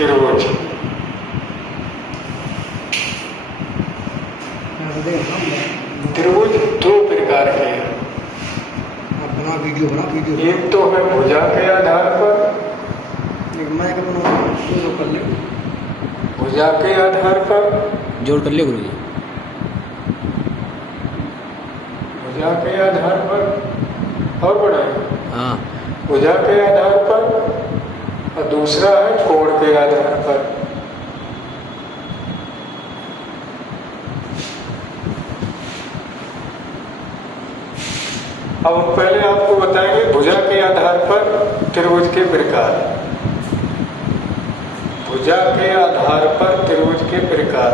त्रिभुज। त्रिभुज दो प्रकार के हैं। एक तो है भुजा के आधार पर, भुजा के आधार पर, जोड़ कर लियो गुरु जी। भुजा के आधार पर और बढ़ाए, हाँ, भुजा के आधार पर, और दूसरा है कोण के आधार पर। अब हम पहले आपको बताएंगे भुजा के आधार पर त्रिभुज के प्रकार। भुजा के आधार पर त्रिभुज के प्रकार।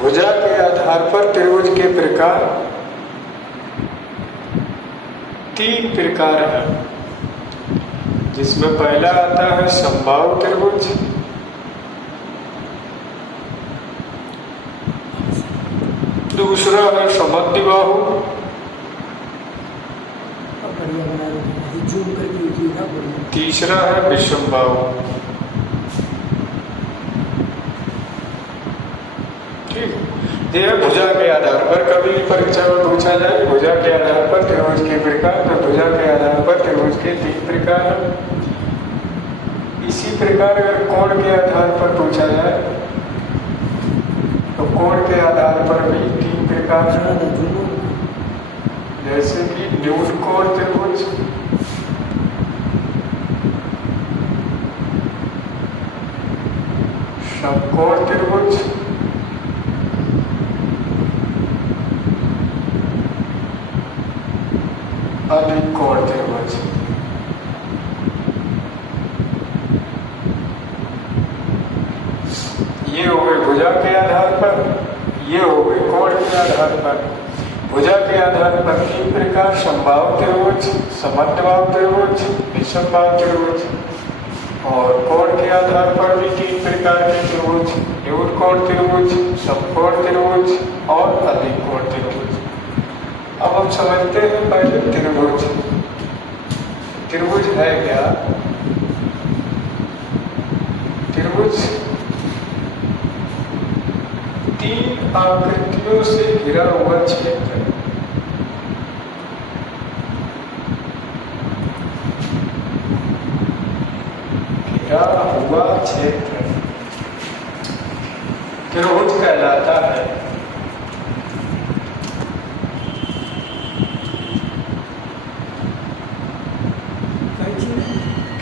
भुजा के आधार पर त्रिभुज के प्रकार तीन प्रकार हैं, जिसमें पहला आता है समबाहु त्रिभुज, दूसरा है समद्विबाहु, तीसरा है विषमबाहु। ठीक, यह भुजा के आधार पर कभी परीक्षा में पूछा जाए, भुजा के आधार पर त्रिभुज के प्रकार, तो भुजा के आधार पर त्रिभुज के तीन प्रकार हैं। इसी प्रकार अगर कोण के आधार पर पूछा जाए तो कोण के आधार पर भी तीन प्रकार हैं, जैसे कि न्यून कोण त्रिभुज, समकोण त्रिभुज, अधिक कोण त्रिभुज। ये हो गए भुजा के आधार पर, ये हो गए कोण के आधार पर। भुजा के आधार पर तीन प्रकार समबाहु त्रिभुज, समद्विबाहु त्रिभुज, विषमबाहु त्रिभुज। और कोण के आधार पर भी तीन प्रकार के त्रिभुज, न्यून कोण त्रिभुज, समकोण त्रिभुज और अधिक कोण त्रिभुज। अब हम समझते हैं पहले त्रिभुज। त्रिभुज है क्या? त्रिभुज तीन आकृतियों से घिरा हुआ क्षेत्र है। घिरा हुआ क्षेत्र त्रिभुज कहलाता है।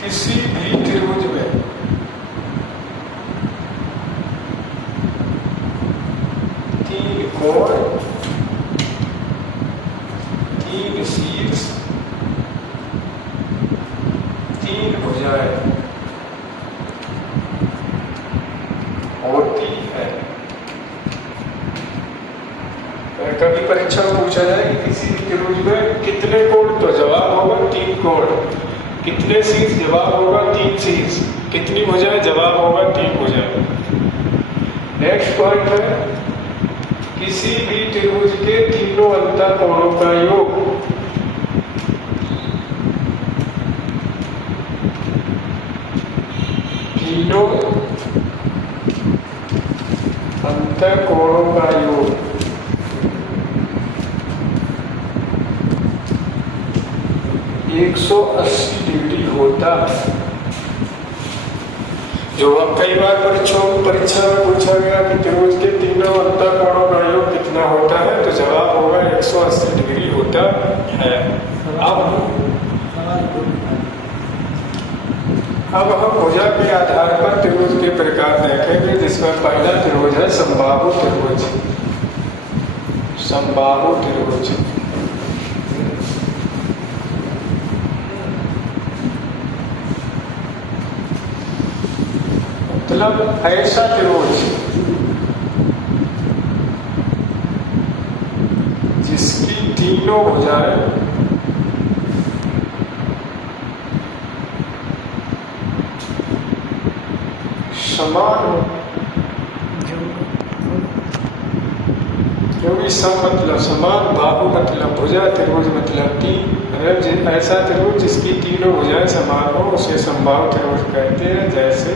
किसी भी त्रिभुज में तीन कोण, तीन शीर्ष, तीन भुजाएं होती है। कभी परीक्षा में पूछा जाए कि किसी भी त्रिभुज में कितने कोण, तो जवाब होगा तीन कोण। कितने शीर्ष, जवाब होगा तीन शीर्ष। कितनी भुजाएं, जवाब होगा तीन भुजाएं। नेक्स्ट पॉइंट है किसी भी त्रिभुज के तीनों अंतःकोणों का योग। तीनों अंतःकोणों का योग 180 डिग्री होता है। जो अब कई बार परीक्षा में पूछा गया कि त्रिभुज के तीनों अंतःकोणों का योग कितना होता है, तो जवाब होगा 180 डिग्री होता है। अब हम भुजा के आधार पर त्रिभुज के प्रकार देखेंगे, जिसमें पहला त्रिभुज है समबाहु त्रिभुज। समबाहु त्रिभुज मतलब ऐसा त्रिभुज जिसकी तीनों भुजाएं समान हो। क्योंकि क्योंकि सम मतलब समान, बाहु मतलब भुजा, त्रिभुज मतलब तीन। ऐसा त्रिभुज जिसकी तीनों भुजाएं समान हो उसे समबाहु त्रिभुज कहते हैं। जैसे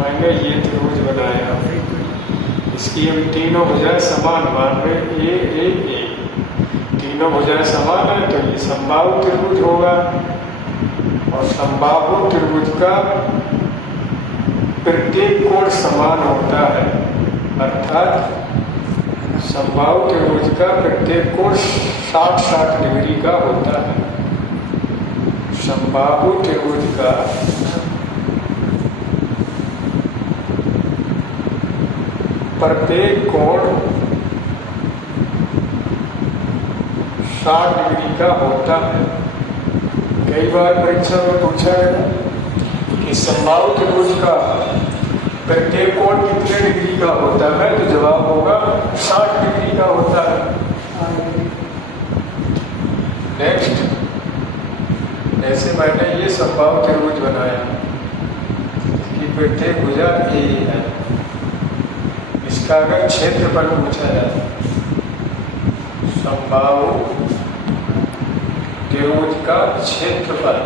मैंने ये त्रिभुज बनाया, इसकी हम तीनों भुजाएं समान मान रहे, ये तीनों भुजाएं समान है तो ये समबाहु त्रिभुज होगा। और समबाहु त्रिभुज का प्रत्येक कोण समान होता है, अर्थात समबाहु त्रिभुज का प्रत्येक कोण 60-60 डिग्री का होता है। समबाहु त्रिभुज का प्रत्येक कोण 60 डिग्री का होता है। कई बार परीक्षा में पूछा गया कि समबाहु त्रिभुज का प्रत्येक कोण कितने डिग्री का होता है, तो जवाब होगा 60 डिग्री का होता है। नेक्स्ट, जैसे मैंने ये समबाहु त्रिभुज बनाया, इसकी प्रत्येक भुजा ए है, इसका अगर क्षेत्रफल पूछा जाए, समबाहु त्रिभुज का क्षेत्रफल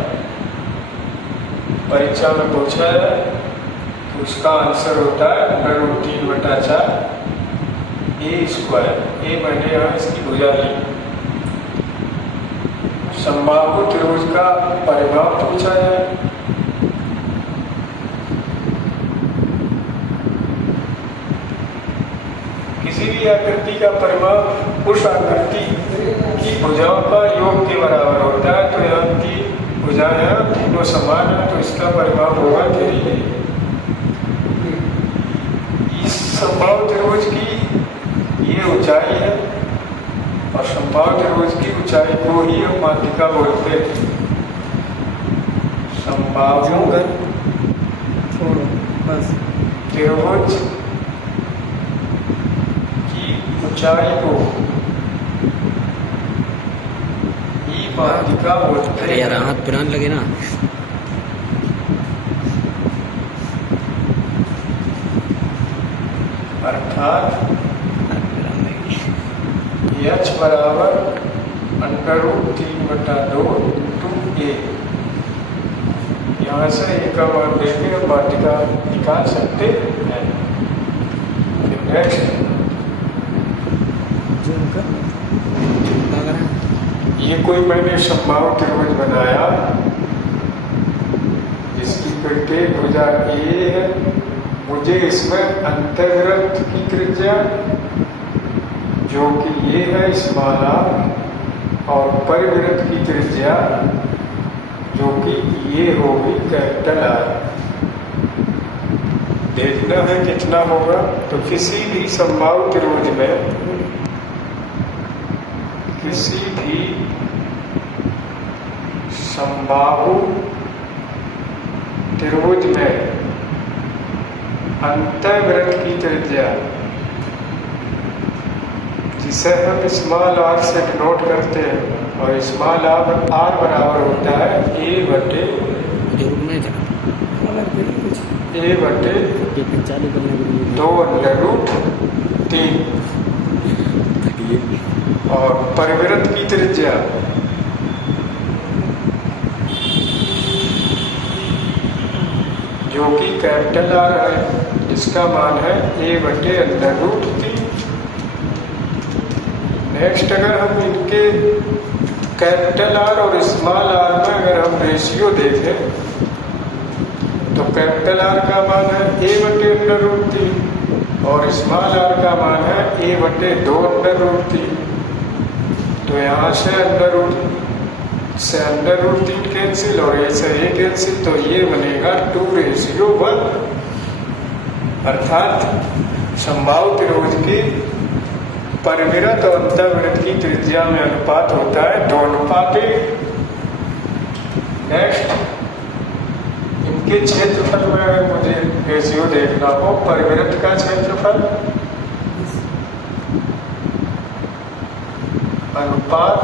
परीक्षा में पूछा जाए, उसका आंसर होता है √3/4 a²। ए मैंने यहाँ इसकी भुजा ली। समबाहु त्रिभुज का परिमाप पूछा जाए, किसी भी आकृति का परिमाप उस आकृति की भुजाओं का योग के बराबर होता है। तो यहाँ की भुजाएं तीनों समान है तो इसका परिमाप होगा 3। समबाहु त्रिभुज की ये ऊंचाई है और समबाहु त्रिभुज की ऊंचाई को ही हम माध्यिका बोलते हैं। समबाहु त्रिभुज की ऊंचाई को ही माध्यिका बोलते हैं। यार हाथ पुरान लगे ना। अर्थात h बराबर √3/2 यहाँ से एक का मान देके हम माध्यिका निकाल सकते हैं। नेक्स्ट, ये कोई मैंने समबाहु त्रिभुज बनाया, इसकी प्रत्येक भुजा ए है, मुझे इसमें अंतर्वृत्त की त्रिज्या जो कि ये है स्मॉल r और परिवृत्त की त्रिज्या जो कि ये होगी कैपिटल R। देखना है कितना होगा। तो किसी भी समबाहु त्रिभुज में, किसी भी समबाहु त्रिभुज में अंतर्वृत्त की त्रिज्या, जिसे हम स्मॉल r से डिनोट करते हैं, और स्मॉल r बराबर होता है a/2√3। और परिवृत्त की त्रिज्या जो कि कैपिटल R है, जिसका मान है a/√3। नेक्स्ट, अगर हम इनके कैपिटल R और स्मॉल r में अगर हम रेशियो देखें तो कैपिटल R का मान है a/√3 और स्मॉल r का मान है a/2√3। तो यहाँ से √3 कैंसिल और ये से a कैंसिल, तो ये बनेगा 2:1। अर्थात समबाहु त्रिभुज की परिवृत्त और अंतर्वृत्त की त्रिज्या में अनुपात होता है 2:1। नेक्स्ट, इनके क्षेत्रफल में अगर मुझे रेशियो देखना हो, परिवृत्त का क्षेत्रफल अनुपात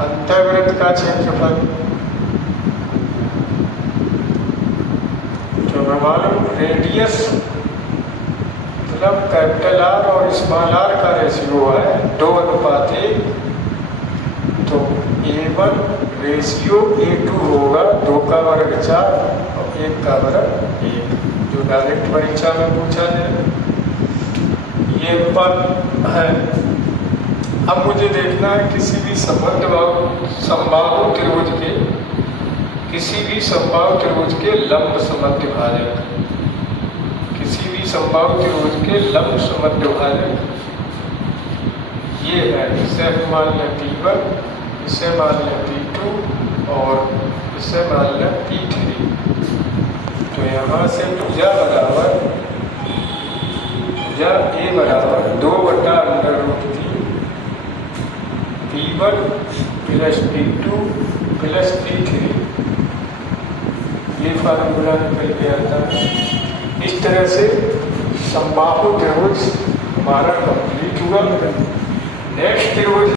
अंतर्वृत्त का क्षेत्रफल, तो मैं मालूम रेडियस मतलब कैपिटल आर और स्मॉल आर का रेशियो है 2:1। तो A1 रेशियो A2 होगा 2 का वर्ग 4 और 1 का वर्ग 1, जो डायरेक्ट परीक्षा में पूछा जाए। ये पद है। अब मुझे देखना है किसी भी समबाहु त्रिभुज के, किसी भी समबाहु त्रिभुज के लंब समद्विभाजक, किसी भी समबाहु त्रिभुज के लंब समद्विभाजक ये है। इसे मान लें P1, इसे मान लें P2 और इसे मान लें P3। तो यहाँ से भुजा A बराबर 2/√3 P1 plus P2 plus P3, ये फार्मूला निकल के आता है। इस तरह से समबाहु त्रिभुज हमारा कंप्लीट हुआ। नेक्स्ट त्रिभुज